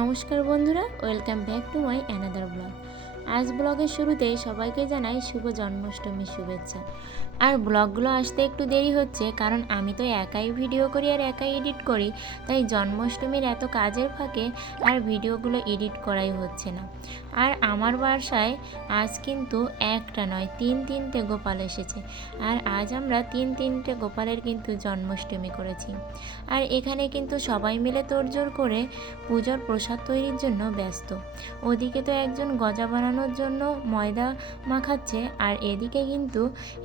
নমস্কার বন্ধুরা, welcome back to my another blog. আজ ব্লগের শুরুতে সবাইকে জানাই শুভ জন্মাষ্টমীর শুভেচ্ছা। আর ব্লগগুলো আসতে একটু দেরি হচ্ছে, কারণ আমি তো একাই ভিডিও করি আর একাই এডিট করি, তাই জন্মাষ্টমীর এত কাজের ফাঁকে আর ভিডিওগুলো এডিট করাই হচ্ছে না। আর আমার বাসায় আজ কিন্তু একটা নয়, তিন তিনটে গোপাল এসেছে, আর আজ আমরা তিন তিনটে গোপালের কিন্তু জন্মাষ্টমী করেছি। আর এখানে কিন্তু সবাই মিলে তোড়জোড় করে পুজোর প্রসাদ তৈরির জন্য ব্যস্ত। ওদিকে তো একজন গজা বানানোর জন্য ময়দা মাখাচ্ছে, আর এদিকে কিন্তু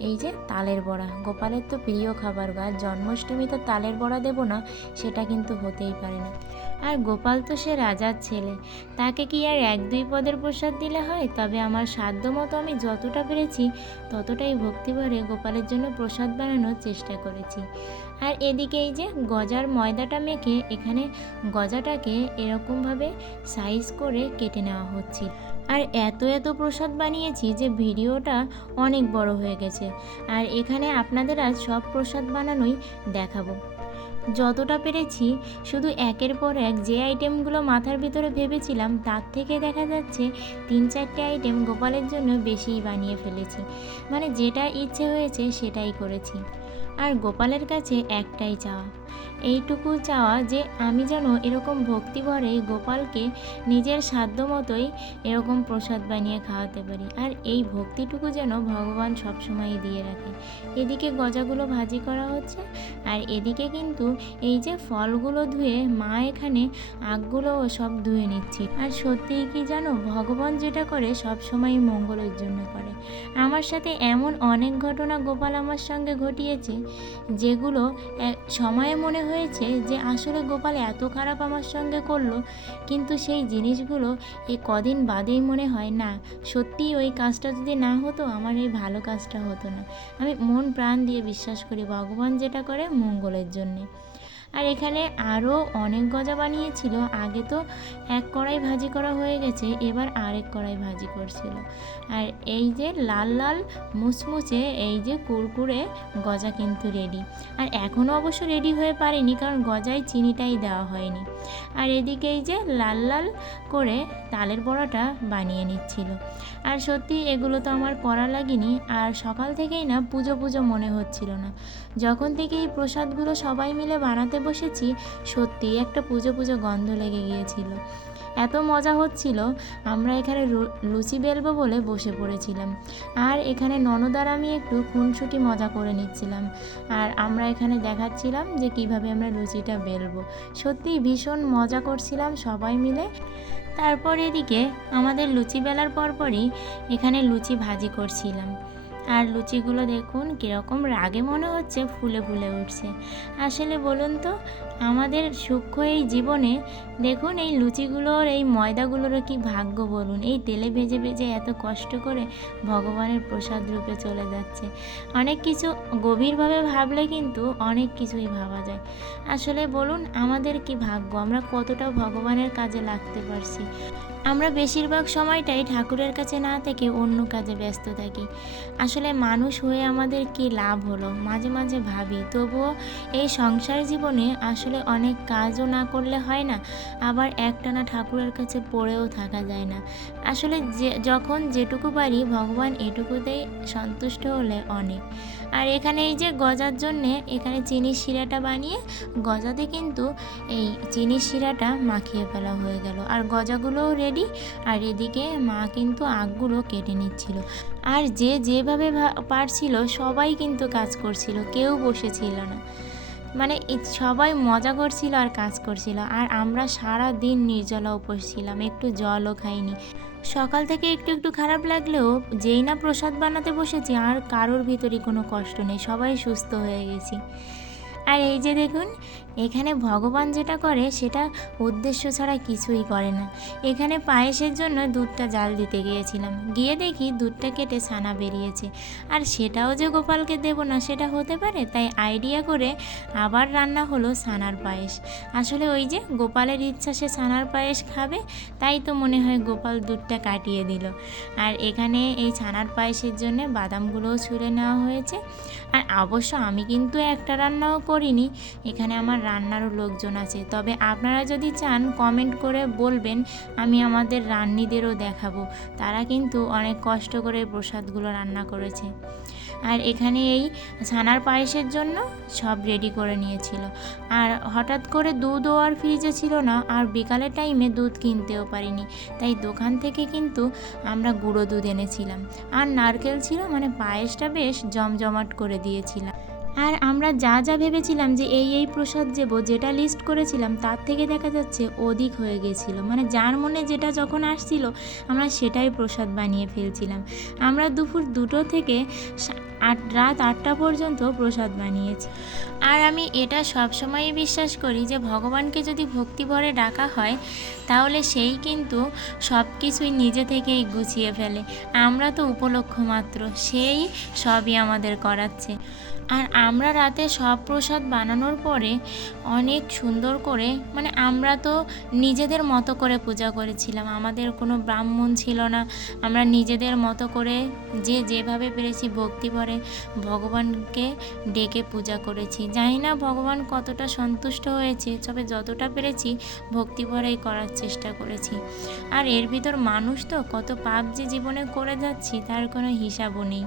এই যে তালের বড়া। গোপালের তো প্রিয় খাবার বা জন্মাষ্টমীতে তালের বড়া দেবো না, সেটা কিন্তু হতেই পারে না। আর গোপাল তো সে রাজার ছেলে, তাকে কি আর এক দুই পদের প্রসাদ দিলে হয়? তবে আমার সাধ্য মতো আমি যতটা পেরেছি, ততটাই ভক্তিভরে গোপালের জন্য প্রসাদ বানানোর চেষ্টা করেছি। আর এদিকে এই যে গজার ময়দাটা মেখে, এখানে গজাটাকে এরকমভাবে সাইজ করে কেটে নেওয়া হচ্ছে। আর এত এত প্রসাদ বানিয়েছি যে ভিডিওটা অনেক বড় হয়ে গেছে। আর এখানে আপনাদের আজ সব প্রসাদ বানানোই দেখাবো। যতটা পেরেছি, শুধু একের পর এক যে আইটেমগুলো মাথার ভিতরে ভেবেছিলাম, তার থেকে দেখা যাচ্ছে তিন চারটে আইটেম গোপালের জন্য বেশিই বানিয়ে ফেলেছি। মানে যেটা ইচ্ছে হয়েছে সেটাই করেছি। আর গোপালের কাছে একটাই চাওয়া। এইটুকু চাওয়া যে আমি যেন এরকম ভক্তিভরে গোপালকে নিজের সাধ্য মতোই এরকম প্রসাদ বানিয়ে খাওয়াতে পারি। আর এই ভক্তিটুকু যেন ভগবান সবসময় দিয়ে রাখে। এদিকে গজাগুলো ভাজি করা হচ্ছে, আর এদিকে কিন্তু এই যে ফলগুলো ধুয়ে মা এখানে আগগুলোও সব ধুয়ে নিচ্ছি। আর সত্যিই কি জানো, ভগবান যেটা করে সবসময় মঙ্গলের জন্য করে। আমার সাথে এমন অনেক ঘটনা গোপাল আমার সঙ্গে ঘটিয়েছে, যেগুলো এক সময়ে মনে হয়েছে যে আসলে গোপাল এত খারাপ আমার সঙ্গে করল, কিন্তু সেই জিনিসগুলো এ কদিন বাদেই মনে হয়, না, সত্যিই ওই কাজটা যদি না হতো, আমার এই ভালো কাজটা হতো না। আমি মন প্রাণ দিয়ে বিশ্বাস করি, ভগবান যেটা করে মঙ্গলের জন্যে। আর এখানে আরও অনেক গজা বানিয়েছিল। আগে তো এক কড়াই ভাজি করা হয়ে গেছে, এবার আরেক কড়াই ভাজি করছিল। আর এই যে লাল লাল মুচমুচে এই যে কুরকুরে গজা কিন্তু রেডি আর এখনও অবশ্য রেডি হয়ে পারেনি, কারণ গজায় চিনিটাই দেওয়া হয়নি। আর এদিকে এই যে লাল লাল করে তালের বড়াটা বানিয়ে নিচ্ছিল। আর সত্যি এগুলো তো আমার করা লাগেনি, আর সকাল থেকেই না পুজো পুজো মনে হচ্ছিল না। যখন থেকে এই প্রসাদগুলো সবাই মিলে বানাতে বসেছি সত্যিই একটা পুজো পুজো গন্ধ লেগে গিয়েছিল। এত মজা হচ্ছিল, আমরা এখানে লুচি বেলবো বলে বসে পড়েছিলাম। আর এখানে ননদার আমি একটু খুনসুটি মজা করে নিচ্ছিলাম। আর আমরা এখানে দেখাচ্ছিলাম যে কীভাবে আমরা লুচিটা বেলবো। সত্যি ভীষণ মজা করছিলাম সবাই মিলে। তারপর এদিকে আমাদের লুচি বেলার পরপরই এখানে লুচি ভাজি করছিলাম। আর লুচিগুলো দেখুন কীরকম রাগে মনে হচ্ছে, ফুলে ফুলে উঠছে। আসলে বলুন তো, আমাদের সূক্ষ্ম এই জীবনে দেখুন এই লুচিগুলোর, এই ময়দাগুলোরও কি ভাগ্য বলুন? এই তেলে ভেজে ভেজে এত কষ্ট করে ভগবানের প্রসাদ রূপে চলে যাচ্ছে। অনেক কিছু গভীরভাবে ভাবলে কিন্তু অনেক কিছুই ভাবা যায়। আসলে বলুন, আমাদের কি ভাগ্য? আমরা কতটা ভগবানের কাজে লাগতে পারছি? আমরা বেশিরভাগ সময়টাই ঠাকুরের কাছে না থেকে অন্য কাজে ব্যস্ত থাকি। আসলে মানুষ হয়ে আমাদের কি লাভ হলো? মাঝে মাঝে ভাবি, তবুও এই সংসার জীবনে আসলে অনেক কাজও না করলে হয় না, আবার একটানা ঠাকুরের কাছে পড়েও থাকা যায় না। আসলে যে, যখন যেটুকু পারি ভগবান এটুকুতেই সন্তুষ্ট হলে অনেক। আর এখানে এই যে গজার জন্যে এখানে চিনির শিরাটা বানিয়ে গজাতে কিন্তু এই চিনির শিরাটা মাখিয়ে ফেলা হয়ে গেল। আর গজাগুলোও রেডি আর এদিকে মা কিন্তু আগগুলো কেটে নিচ্ছিল। আর যে যেভাবে পারছিল, সবাই কিন্তু কাজ করছিল, কেউ বসেছিল না। মানে সবাই মজা করছিল আর কাজ করছিল। আর আমরা সারা দিন নির্জলা উপোস ছিলাম, একটু জলও খাইনি। সকাল থেকে একটু একটু খারাপ লাগলেও যেই না প্রসাদ বানাতে বসেছি, আর কারোর ভিতরে কোনো কষ্ট নেই, সবাই সুস্থ হয়ে গেছি। আর এই যে দেখুন, এখানে ভগবান যেটা করে সেটা উদ্দেশ্য ছাড়া কিছুই করে না। এখানে পায়েসের জন্য দুধটা জাল দিতে গিয়েছিলাম। গিয়ে দেখি দুধটা কেটে ছানা বেরিয়েছে। আর সেটাও যে গোপালকে দেবো না, সেটা হতে পারে? তাই আইডিয়া করে আবার রান্না হলো ছানার পায়েস। আসলে ওই যে গোপালের ইচ্ছা, সে ছানার পায়েস খাবে, তাই তো মনে হয় গোপাল দুধটা কাটিয়ে দিল। আর এখানে এই ছানার পায়েসের জন্য বাদামগুলোও ছুলে নেওয়া হয়েছে। আর অবশ্য আমি কিন্তু একটা রান্নাও করিনি, এখানে আমার রান্নারও লোকজন আছে। তবে আপনারা যদি চান কমেন্ট করে বলবেন, আমি আমাদের রান্নিদেরও দেখাবো। তারা কিন্তু অনেক কষ্ট করে প্রসাদগুলো রান্না করেছে। আর এখানে এই ছানার পায়েসের জন্য সব রেডি করে নিয়েছিল। আর হঠাৎ করে দুধও আর ফ্রিজে ছিল না, আর বিকালের টাইমে দুধ কিনতেও পারিনি। তাই দোকান থেকে কিন্তু আমরা গুঁড়ো দুধ এনেছিলাম। আর নারকেল ছিল মানে পায়েসটা বেশ জমজমাট করে দিয়েছিলাম। আর আমরা যা যা ভেবেছিলাম যে এই এই প্রসাদ দেবো, যেটা লিস্ট করেছিলাম, তার থেকে দেখা যাচ্ছে অধিক হয়ে গেছিল। মানে যার মনে যেটা যখন আসছিল, আমরা সেটাই প্রসাদ বানিয়ে ফেলছিলাম। আমরা দুপুর দুটো থেকে আট, রাত আটটা পর্যন্ত প্রসাদ বানিয়েছি। আর আমি এটা সবসময়ই বিশ্বাস করি যে ভগবানকে যদি ভক্তি ভরে ডাকা হয়, তাহলে সেই কিন্তু সব কিছুই নিজে থেকেই গুছিয়ে ফেলে। আমরা তো উপলক্ষ মাত্র, সেই সবই আমাদের করাচ্ছে। আর আমরা রাতে সব প্রসাদ বানানোর পরে অনেক সুন্দর করে মানে আমরা তো নিজেদের মতো করে পূজা করেছিলাম। আমাদের কোনো ব্রাহ্মণ ছিল না। আমরা নিজেদের মতো করে যে যেভাবে পেরেছি ভক্তি ভরে ভগবানকে ডেকে পূজা করেছি। জানি না ভগবান কতটা সন্তুষ্ট হয়েছে, তবে যতটা পেরেছি ভক্তি ভরেই করার চেষ্টা করেছি। আর এর ভিতর মানুষ তো কত পাপ যে জীবনে করে যাচ্ছি, তার কোনো হিসাবও নেই।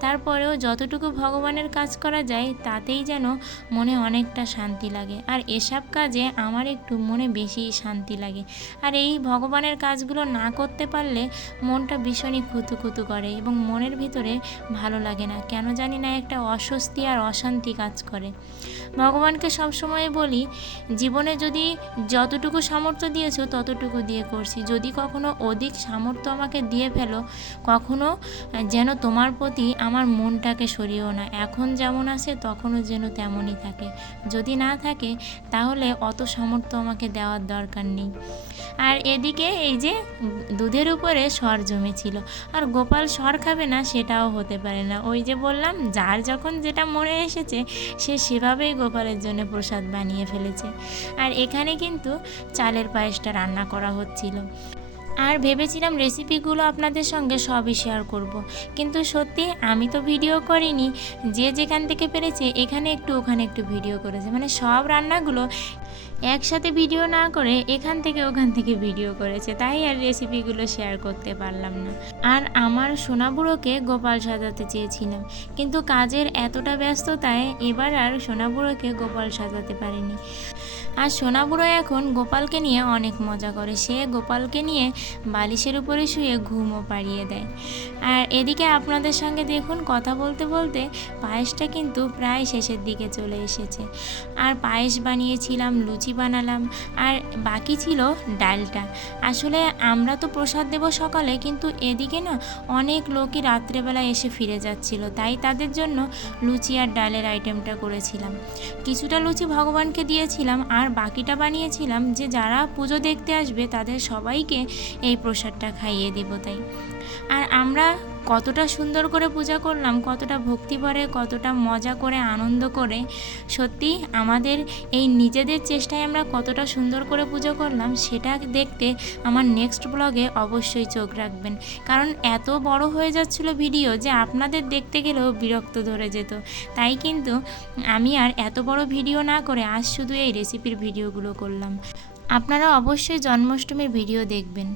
তারপরেও যতটুকু ভগবানের কাজ করা যায়, তাতেই যেন মনে অনেকটা শান্তি লাগে। আর এসব কাজে আমার একটু মনে বেশি শান্তি লাগে। আর এই ভগবানের কাজগুলো না করতে পারলে মনটা ভীষণই খুতু খুতু করে এবং মনের ভিতরে ভালো লাগে না। কেন জানি না, একটা অস্বস্তি আর অশান্তি কাজ করে। ভগবানকে সবসময় বলি, জীবনে যদি যতটুকু সামর্থ্য দিয়েছ, ততটুকু দিয়ে করছি। যদি কখনো অধিক সামর্থ্য আমাকে দিয়ে ফেলো, কখনো যেন তোমার প্রতি আমার মনটাকে সরিয়েও না। এখন যেমন আছে, তখনও যেন তেমনই থাকে। যদি না থাকে, তাহলে অত সামর্থ্য আমাকে দেওয়ার দরকার নেই। আর এদিকে এই যে দুধের উপরে সর জমেছিল। আর গোপাল সর খাবে না, সেটাও হতে পারে না। ওই যে বললাম, যার যখন যেটা মনে এসেছে, সে সেভাবেই গোপালের জন্য প্রসাদ বানিয়ে ফেলেছে। আর এখানে কিন্তু চালের পায়েসটা রান্না করা হচ্ছিল। আর ভেবেছিলাম রেসিপিগুলো আপনাদের সঙ্গে সবই শেয়ার করব। কিন্তু সত্যি আমি তো ভিডিও করিনি, যে যেখান থেকে পেরেছে এখানে একটু ওখানে একটু ভিডিও করেছে। মানে সব রান্নাগুলো একসাথে ভিডিও না করে এখান থেকে ওখান থেকে ভিডিও করেছে। তাই আর রেসিপিগুলো শেয়ার করতে পারলাম না। আর আমার সোনাবুড়োকে গোপাল সাজাতে চেয়েছিলাম। কিন্তু কাজের এতটা ব্যস্ততায় এবার আর সোনাবুড়োকে গোপাল সাজাতে পারিনি। আর সোনাবুড়ো এখন গোপালকে নিয়ে অনেক মজা করে। সে গোপালকে নিয়ে বালিশের উপরে শুয়ে ঘুমও পাড়িয়ে দেয়। আর এদিকে আপনাদের সঙ্গে দেখুন, কথা বলতে বলতে পায়েসটা কিন্তু প্রায় শেষের দিকে চলে এসেছে। আর পায়েস বানিয়েছিলাম, লুচি বানালাম, আর বাকি ছিল ডালটা। আসলে আমরা তো প্রসাদ দেব সকালে, কিন্তু এদিকে না অনেক লোকই রাত্রেবেলা এসে ফিরে যাচ্ছিল, তাই তাদের জন্য লুচি আর ডালের আইটেমটা করেছিলাম। কিছুটা লুচি ভগবানকে দিয়েছিলাম, আর বাকিটা বানিয়েছিলাম যে যারা পুজো দেখতে আসবে তাদের সবাইকে এই প্রসাদটা খাইয়ে দেবো তাই। আর আমরা কতটা সুন্দর করে পূজা করলাম, কতটা ভক্তি ভরে, কতটা মজা করে, আনন্দ করে, সত্যি আমাদের এই নিজেদের চেষ্টায় আমরা কতটা সুন্দর করে পুজো করলাম, সেটা দেখতে আমার নেক্সট ব্লগে অবশ্যই চোখ রাখবেন। কারণ এত বড় হয়ে যাচ্ছিল ভিডিও যে আপনাদের দেখতে গেলেও বিরক্ত ধরে যেত। তাই কিন্তু আমি আর এত বড় ভিডিও না করে আজ শুধু এই রেসিপির ভিডিওগুলো করলাম। আপনারা অবশ্যই জন্মাষ্টমীর ভিডিও দেখবেন।